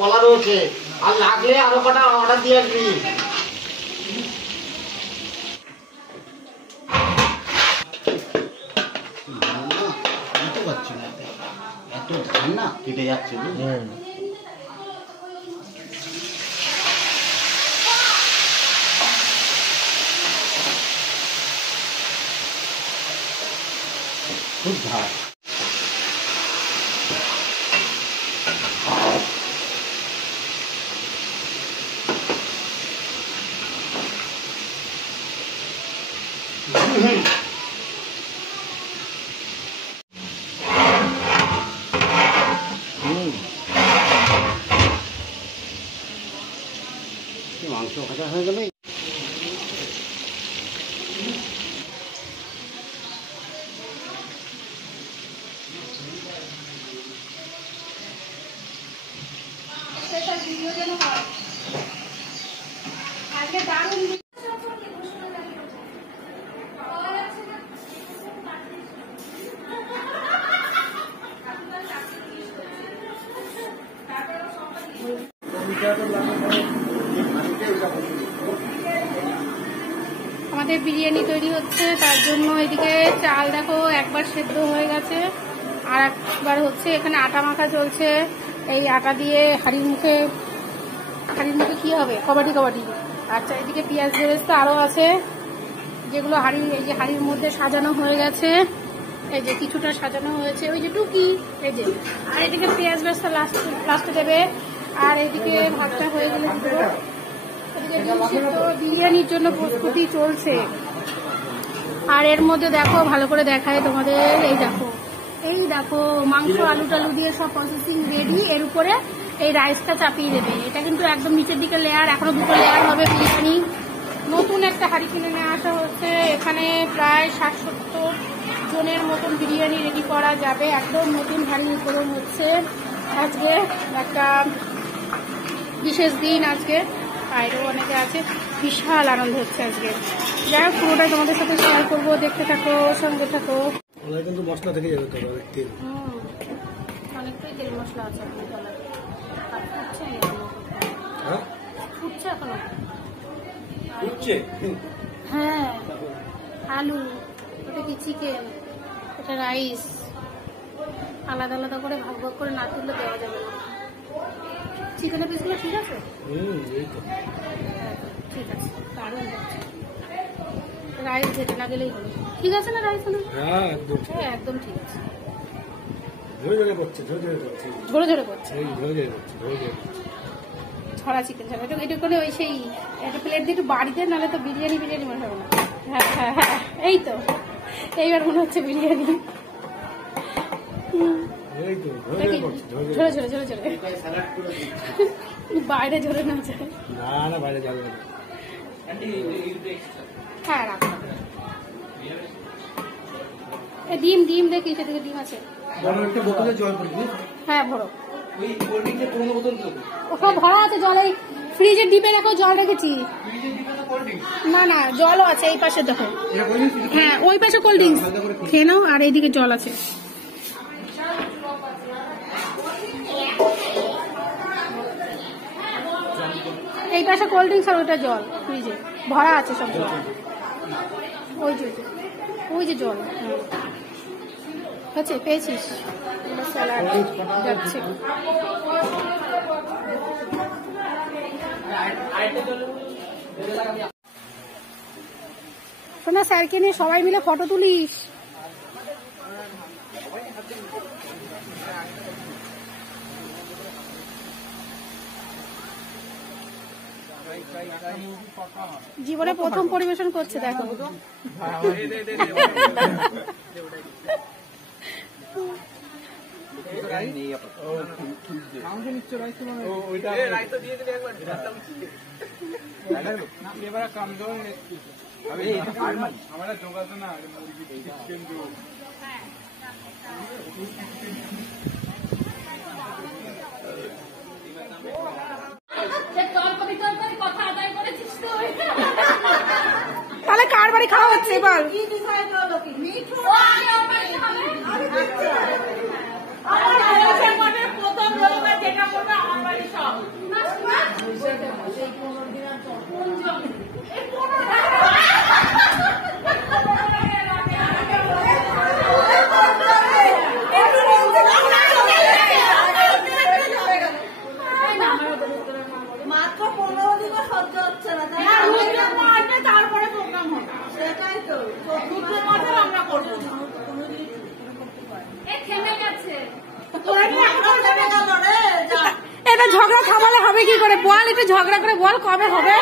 বলা রয়েছে, আর লাগলে আরো কটা অর্ডার দিয়ে আসবি। এত ধান না কেটে যাচ্ছে, খুব ধার। মাংস ভাজা হয়ে গেলে আমাদের বিরিয়ানি তৈরি হচ্ছে, তার জন্য এদিকে চাল দেখো একবার সেদ্ধ হয়ে গেছে, আর একবার হচ্ছে এখানে আটা মাখা চলছে। এই আটা দিয়ে হাঁড়ির মুখে কি হবে, কবাডি। আচ্ছা, এদিকে পেঁয়াজ বেরেস্তা আরো আছে, যেগুলো এই যে হাঁড়ির মধ্যে সাজানো হয়ে গেছে। এই যে কিছুটা সাজানো হয়েছে, ওই যে টুকি, এই যে। আর এদিকে পেঁয়াজ বেরেস্তা লাস্টে দেবে। আর এদিকে ভাতটা হয়ে গেলে বিরিয়ানির জন্য প্রস্তুতি চলছে। আর এর মধ্যে দেখো, ভালো করে দেখায় তোমাদের, এই দেখো মাংস আলু টালু দিয়ে সব প্রসেসিং রেডি। এর উপরে এই রাইসটা চাপিয়ে দেবে। এটা কিন্তু একদম নিচের দিকে লেয়ার, এখনো 2টো লেয়ার হবে বিরিয়ানি। নতুন একটা হাঁড়ি কিনে নিয়ে আসা হচ্ছে। এখানে প্রায় 60-70 জনের মতন বিরিয়ানি রেডি করা যাবে। একদম নতুন হাঁড়ি উপকরণ হচ্ছে। আজকে একটা বিশেষ দিন, আজকে বাইরেও অনেকে আছে, বিশাল আনন্দ হচ্ছে আজকে। যাই হোক, পুরোটাই তোমাদের সাথে শেয়ার করবো, দেখতে থাকো, সঙ্গে থাকো। কিন্তু মশলা থেকে যাবে তো, অনেকটাই তেল মশলা আছে ফুটছে। হ্যাঁ, আলু, ওটা কি চিকেন, ওটা রাইস, আলাদা আলাদা করে ভাগ ভাগ করে না তুললে দেওয়া যাবে না। চিকেনের পিসগুলো ঠিক আছে? ঠিক আছে, দারুণ। রাইস যেতে না গেলেই হলো। ঠিক আছে না রাইস? একদম ঠিক আছে। ঝরে পড়ছে। ছড়া চিকেন ছড়া, এটা করে ওই সেই একটা প্লেট দিয়ে একটু বাড়িতে, নাহলে তো বিরিয়ানি মনে হবে না। হ্যাঁ, এই তো এইবার মনে হচ্ছে বিরিয়ানি। ঝরে বাইরে ঝরে না যায়। না, বাইরে যাবে না। হ্যাঁ, রাখো। ডিম দেখি, সেদিকে ডিম আছে। হ্যাঁ, ভরো। ওসব ভরা আছে জল, এই ফ্রিজের ডিপে দেখো জল রেখেছি। না, জলও আছে এই পাশে দেখো। হ্যাঁ, ওই পাশে কোল্ড ড্রিঙ্কস খেয়ে নাও, আর এইদিকে জল আছে। এই পাশে কোল্ড ড্রিঙ্কস আর ওইটা জল, ফ্রিজে ভরা আছে সব জল। ওই যে জল আছে, পেয়েছিস? স্যালাড যাচ্ছে। শোনা, স্যারকে নিয়ে সবাই মিলে ফটো তুলিস। জীবনে প্রথম পরিবেশন করছে, দেখো। তাহলে কার বাড়ি খাওয়া হচ্ছে এবার? প্রথম রবিবার যেটা করবে আমার বাড়ি সব মাত্র 15 দিনে সহ্য হচ্ছে না, তাই না? তারপরে প্রোগ্রাম হবে, সেটাই তো রুদ্রের মাঠে আমরা করবো না। এটা ঝগড়া থামালে হবে কি করে বল, একটু ঝগড়া করে বল কবে হবে?